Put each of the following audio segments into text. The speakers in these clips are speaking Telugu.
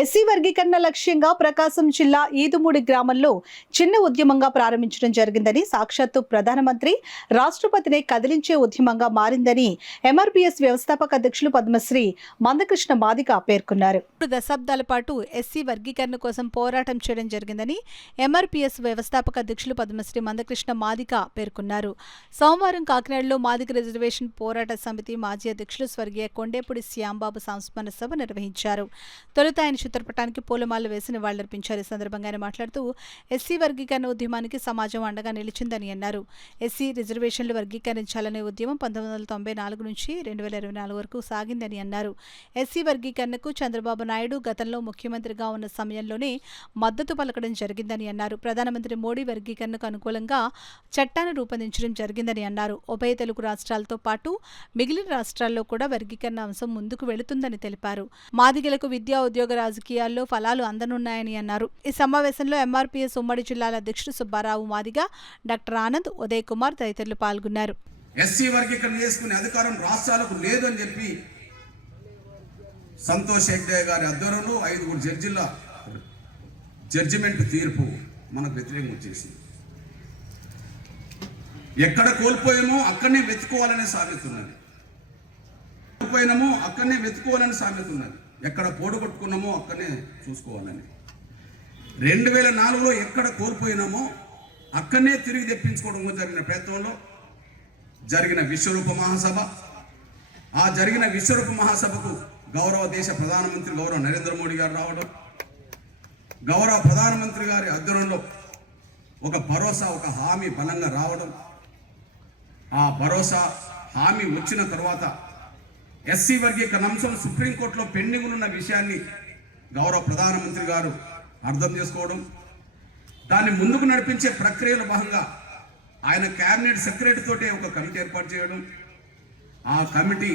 ఎస్సీ వర్గీకరణ లక్ష్యంగా ప్రకాశం జిల్లా ఈదుమూడి గ్రామంలో చిన్న ఉద్యమంగా ప్రారంభించడం జరిగిందని, సాక్షాత్తు ప్రధానమంత్రి రాష్ట్రపతినే కదిలించే ఉద్యమంగా మారిందని ఎంఆర్పీఎస్ వ్యవస్థాపక అధ్యక్షులు పద్మశ్రీ మందకృష్ణ మాదిగ పేర్కొన్నారు. 3 దశాబ్దాల పాటు ఎస్సీ వర్గీకరణ కోసం పోరాటం చేయడం జరిగిందని ఎంఆర్పీఎస్ వ్యవస్థాపక అధ్యక్షులు పద్మశ్రీ మందకృష్ణ మాదిగ పేర్కొన్నారు. సోమవారం కాకినాడలో మాదిగ రిజర్వేషన్ పోరాట సమితి మాజీ అధ్యక్షులు స్వర్గీయ కొండేపూడి శ్యాంబాబు సంస్మరణ సభ నిర్వహించారు. తొలుత ఆయన చిత్రపటానికి పూలమాల వేసి నివాళులర్పించారు. ఈ సందర్భంగా ఆయన మాట్లాడుతూ ఎస్సీ వర్గీకరణ ఉద్యమానికి సమాజం అండగా నిలిచిందని అన్నారు. ఎస్సీ రిజర్వేషన్లు వర్గీకరించాలనే ఉద్యమం 1994 నుంచి 2024 వరకు సాగిందని అన్నారు. ఎస్సీ వర్గీకరణకు చంద్రబాబు నాయుడు గతంలో ముఖ్యమంత్రిగా ఉన్న సమయంలోనే మద్దతు పలకడం జరిగిందని అన్నారు. ప్రధానమంత్రి మోడీ వర్గీకరణకు అనుకూలంగా చట్టాన్ని రూపొందించడం జరిగిందని అన్నారు. ఉభయ తెలుగు రాష్ట్రాలతో పాటు మిగిలిన రాష్ట్రాల్లో కూడా వర్గీకరణ అంశం ముందుకు వెళుతుందని తెలిపారు. మాదిగలకు విద్యా, ఉద్యోగ, రాజకీయాల్లో ఫలాలు అందనున్నాయని అన్నారు. ఈ సమావేశంలో ఎంఆర్పీఎస్ ఉమ్మడి జిల్లాల అధ్యక్షుడు సుబ్బారావు మాదిగ, డాక్టర్ ఆనంద్, ఉదయ్ కుమార్ తదితరులు పాల్గొన్నారు. ఎస్సీ వర్గీకరణ చేసుకునే అధికారం రాష్ట్రాలకు లేదు అని చెప్పి సంతోష్ హెగ్డే గారి ఆధ్వర్యంలో 5 జడ్జిల జడ్జిమెంట్ తీర్పు మనకు వ్యతిరేకం వచ్చేసింది. ఎక్కడ కోల్పోయామో అక్కడనే వెతుకోవాలనే సామెత ఉన్నది. కోల్పోయినామో అక్కడనే వెతుకోవాలని సామెత ఉన్నది. ఎక్కడ పోడగొట్టుకున్నామో అక్కడనే చూసుకోవాలని. 2004లో ఎక్కడ కోల్పోయినామో అక్కడనే తిరిగి తెప్పించుకోవడం జరిగిన ప్రయత్నంలో జరిగిన విశ్వరూప మహాసభ, ఆ జరిగిన విశ్వరూప మహాసభకు గౌరవ దేశ ప్రధానమంత్రి గౌరవ నరేంద్ర మోడీ గారు రావడం, గౌరవ ప్రధానమంత్రి గారి ఆధ్వర్యంలో ఒక భరోసా, ఒక హామీ బలంగా రావడం, ఆ భరోసా హామీ వచ్చిన తర్వాత ఎస్సీ వర్గీకరణ అంశం సుప్రీంకోర్టులో పెండింగ్ ఉన్న విషయాన్ని గౌరవ ప్రధానమంత్రి గారు అర్థం చేసుకోవడం, దాన్ని ముందుకు నడిపించే ప్రక్రియలో భాగంగా ఆయన క్యాబినెట్ సెక్రటరీ తోటే ఒక కమిటీ ఏర్పాటు చేయడం, ఆ కమిటీ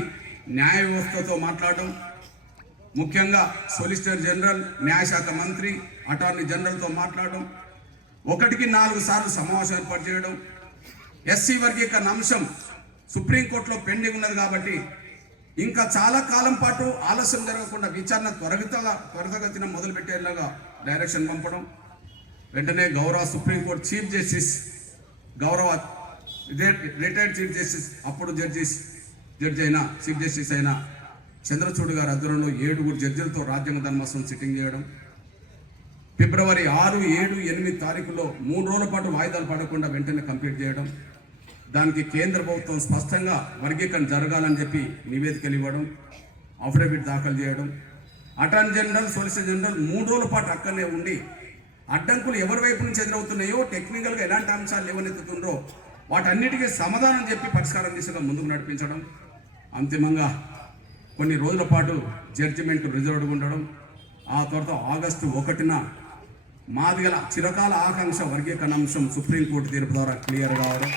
న్యాయ వ్యవస్థతో మాట్లాడడం, ముఖ్యంగా సొలిసిటర్ జనరల్, న్యాయశాఖ మంత్రి, అటార్నీ జనరల్తో మాట్లాడడం, 1కి 4 సార్లు సమావేశం ఏర్పాటు చేయడం. ఎస్సీ వర్గీకరణ అంశం సుప్రీంకోర్టులో పెండింగ్ ఉన్నది కాబట్టి ఇంకా చాలా కాలం పాటు ఆలస్యం జరగకుండా విచారణ త్వరితగతిన మొదలుపెట్టేలాగా డైరెక్షన్ పంపడం. వెంటనే గౌరవ సుప్రీంకోర్టు చీఫ్ జస్టిస్, గౌరవ రిటైర్డ్ చీఫ్ జస్టిస్, అప్పుడు జడ్జి అయిన చీఫ్ జస్టిస్ అయిన చంద్రచూడ్ గారి ఆధ్వర్యంలో 7 జడ్జిలతో రాజ్యాంగ ధర్మాసనం సిట్టింగ్ చేయడం. ఫిబ్రవరి 6, 7, 8 తారీఖుల్లో 3 రోజుల పాటు వాయిదాలు పడకుండా వెంటనే కంప్లీట్ చేయడం. దానికి కేంద్ర ప్రభుత్వం స్పష్టంగా వర్గీకరణ జరగాలని చెప్పి నివేదికలు ఇవ్వడం, అఫిడవిట్ దాఖలు చేయడం. అటార్నీ జనరల్, సొలిసిటర్ జనరల్ 3 రోజుల పాటు అక్కడనే ఉండి అడ్డంకులు ఎవరి వైపు నుంచి ఎదురవుతున్నాయో, టెక్నికల్గా ఎలాంటి అంశాలు లేవనెత్తుతుందో వాటన్నిటికీ సమాధానం చెప్పి పరిష్కారం దిశగా ముందుకు నడిపించడం. అంతిమంగా కొన్ని రోజుల పాటు జడ్జిమెంట్ రిజర్వ్డ్గా ఉండడం. ఆ తర్వాత ఆగస్టు 1న మాదిగల చిరకాల ఆకాంక్ష వర్గీకరణ అంశం సుప్రీంకోర్టు తీర్పు ద్వారా క్లియర్ కావడం.